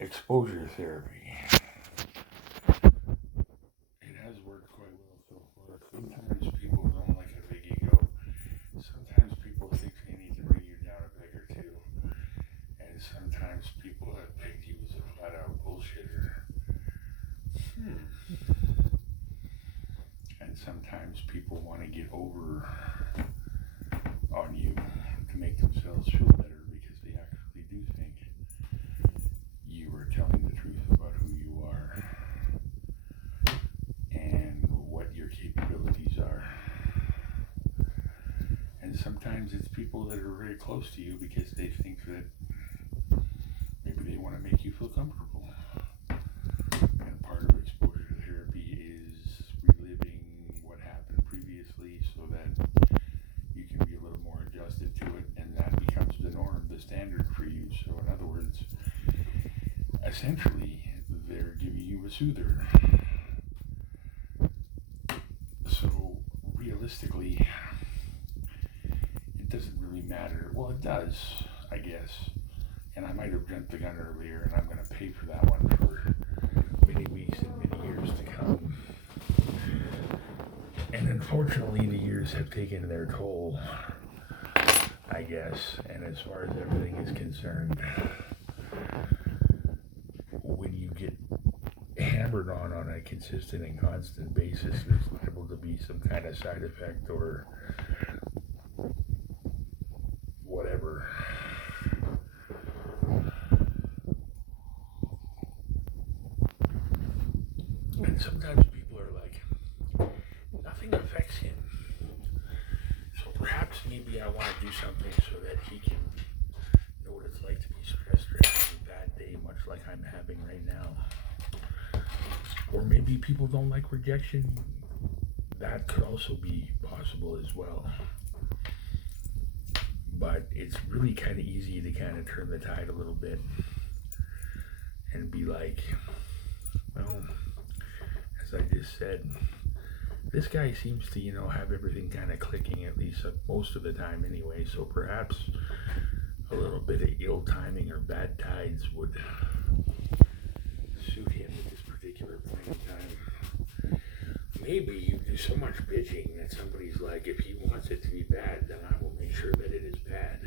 exposure therapy. It has worked quite well so far. Sometimes people don't like a big ego. Sometimes people think they need to bring you down a peg or two. And sometimes people have pegged you as a flat out bullshitter. And sometimes people want to get over on you to make themselves feel better because they actually do think you are telling the truth about who you are and what your capabilities are. And sometimes it's people that are very close to you because they think that maybe they want to make you feel comfortable. And part of exposure therapy is reliving what happened previously so that you can be a little more adjusted to it and that becomes the norm, the standard for you. So, in other words, essentially, they're giving you a soother. So, realistically, it doesn't really matter. Well, it does, I guess. And I might have jumped the gun earlier, and I'm going to pay for that one for many weeks and many years to come. And unfortunately, the years have taken their toll, I guess. And as far as everything is concerned, when you get hammered on a consistent and constant basis, there's liable to be some kind of side effect or whatever. And sometimes people are like, nothing affects him. So perhaps maybe I want to do something so that he can know what it's like to be stressed or having a bad day, much like I'm having right now. Or maybe people don't like rejection. That could also be possible as well. But it's really kind of easy to kind of turn the tide a little bit and be like, well, as I just said, this guy seems to, have everything kind of clicking, at least most of the time anyway, so perhaps a little bit of ill timing or bad tides would suit him at this particular point in time. Maybe you do so much bitching that somebody's like, if he wants it to be bad, then I will make sure that it is bad.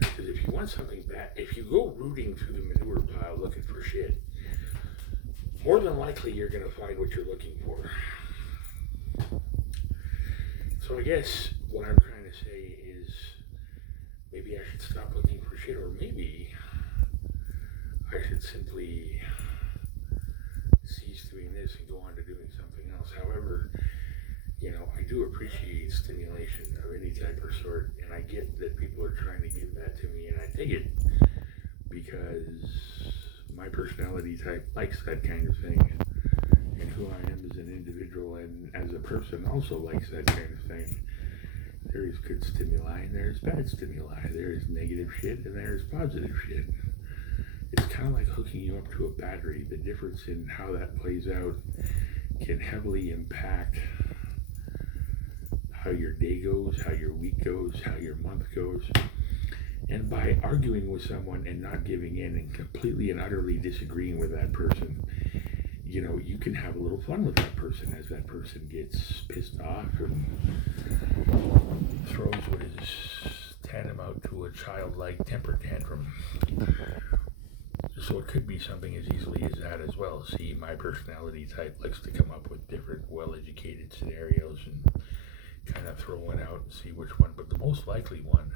Because if you want something bad, if you go rooting through the manure pile looking for shit, more than likely you're going to find what you're looking for. So I guess what I'm trying to say is maybe I should stop looking for shit, or maybe I should simply cease doing this and go on to doing something else. However, I do appreciate stimulation of any type or sort, and I get that people are trying to give that to me, and I dig it because my personality type likes that kind of thing, and who I am as an individual and as a person also likes that kind of thing. There is good stimuli and there's bad stimuli. There is negative shit and there is positive shit. It's kind of like hooking you up to a battery. The difference in how that plays out can heavily impact how your day goes, how your week goes, how your month goes. And by arguing with someone and not giving in and completely and utterly disagreeing with that person, you can have a little fun with that person as that person gets pissed off and throws what is tantamount to a childlike temper tantrum. So it could be something as easily as that as well. See, my personality type likes to come up with different well-educated scenarios and kind of throw one out and see which one. But the most likely one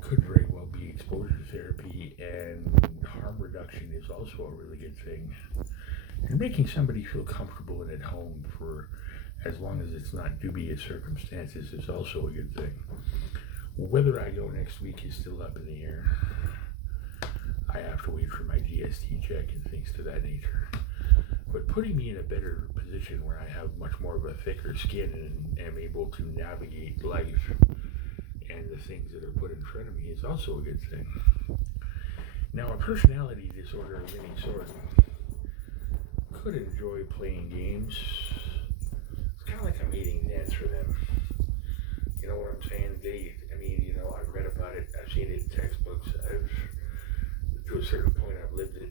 could very well be exposure therapy, and harm reduction is also a really good thing. And making somebody feel comfortable and at home for as long as it's not dubious circumstances is also a good thing. Whether I go next week is still up in the air. I have to wait for my GST check and things to that nature. But putting me in a better position where I have much more of a thicker skin and am able to navigate life and the things that are put in front of me is also a good thing. Now, a personality disorder of any sort could enjoy playing games. It's kind of like a meeting dance for them. You know what I'm saying? I've read about it, I've seen it in textbooks, to a certain point I've lived it.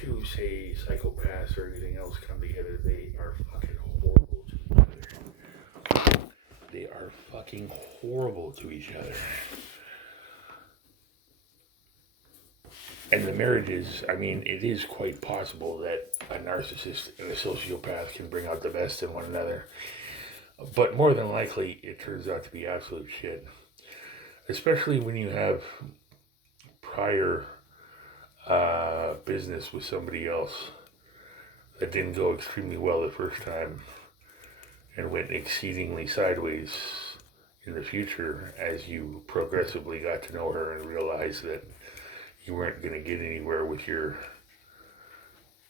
two, say, psychopaths or anything else come together, they are fucking horrible to each other. They are fucking horrible to each other. And the marriages, I mean, it is quite possible that a narcissist and a sociopath can bring out the best in one another. But more than likely, it turns out to be absolute shit. Especially when you have prior business with somebody else that didn't go extremely well the first time and went exceedingly sideways in the future as you progressively got to know her and realized that you weren't going to get anywhere with your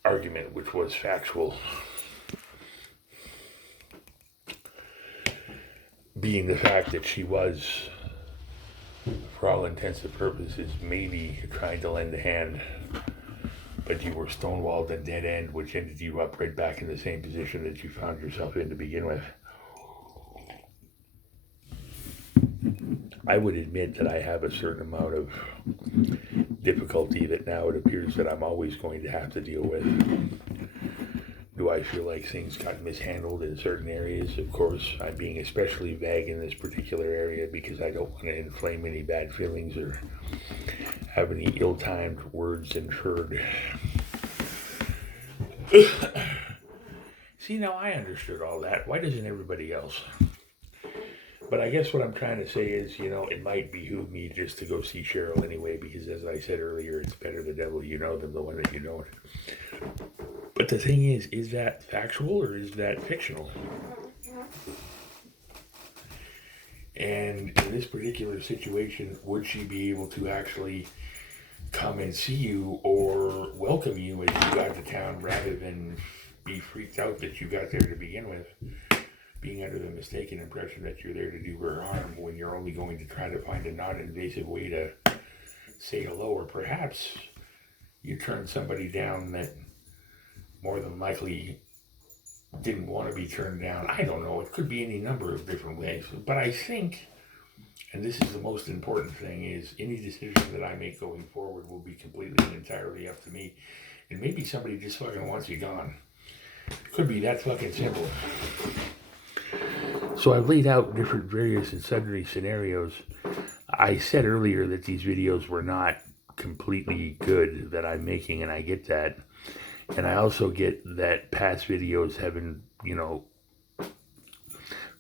argument, which was factual. Being the fact that she was, for all intents and purposes, maybe trying to lend a hand, but you were stonewalled and dead end, which ended you up right back in the same position that you found yourself in to begin with. I would admit that I have a certain amount of difficulty that now it appears that I'm always going to have to deal with. Do I feel like things got mishandled in certain areas? Of course, I'm being especially vague in this particular area because I don't want to inflame any bad feelings or have any ill-timed words inferred. See, now I understood all that. Why doesn't everybody else? But I guess what I'm trying to say is, it might behoove me just to go see Cheryl anyway, because as I said earlier, it's better the devil you know than the one that you don't. But the thing is that factual or is that fictional? And in this particular situation, would she be able to actually come and see you or welcome you as you got to town rather than be freaked out that you got there to begin with? Being under the mistaken impression that you're there to do her harm when you're only going to try to find a non-invasive way to say hello, or perhaps you turn somebody down that more than likely didn't want to be turned down. I don't know. It could be any number of different ways. But I think, and this is the most important thing, is any decision that I make going forward will be completely and entirely up to me. And maybe somebody just fucking wants you gone. It could be that fucking simple. So I've laid out different various and sundry scenarios. I said earlier that these videos were not completely good that I'm making, and I get that. And I also get that past videos have been,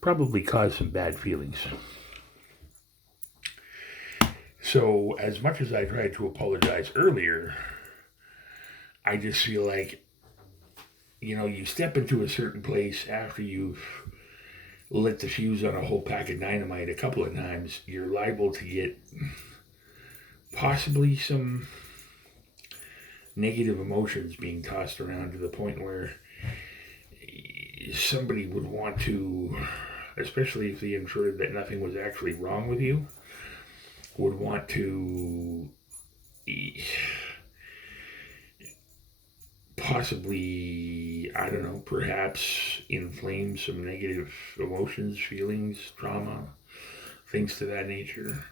probably caused some bad feelings. So as much as I tried to apologize earlier, I just feel like, you step into a certain place after you've lit the fuse on a whole pack of dynamite a couple of times, you're liable to get possibly some negative emotions being tossed around to the point where somebody would want to, especially if they inferred that nothing was actually wrong with you, would want to possibly, I don't know, perhaps inflame some negative emotions, feelings, trauma, things to that nature.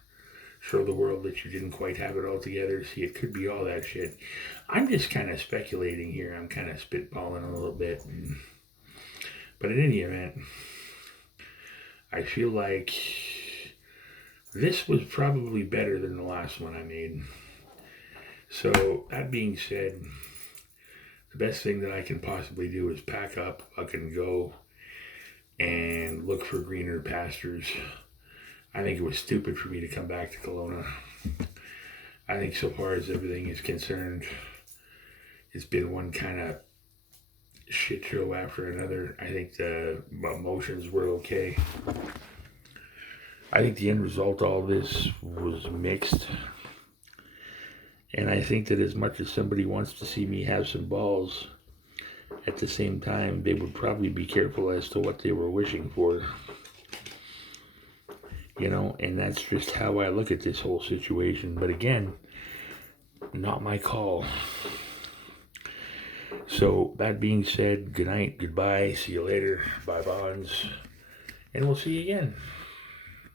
Show the world that you didn't quite have it all together. See, it could be all that shit. I'm just kind of speculating here. I'm kind of spitballing a little bit. But in any event, I feel like this was probably better than the last one I made. So, that being said, the best thing that I can possibly do is pack up, fucking go, and look for greener pastures. I think it was stupid for me to come back to Kelowna. I think so far as everything is concerned, it's been one kind of shit show after another. I think the emotions were okay. I think the end result of all this was mixed. And I think that as much as somebody wants to see me have some balls, at the same time, they would probably be careful as to what they were wishing for. And that's just how I look at this whole situation. But again, not my call. So, that being said, good night, goodbye, see you later, bye bonds, and we'll see you again.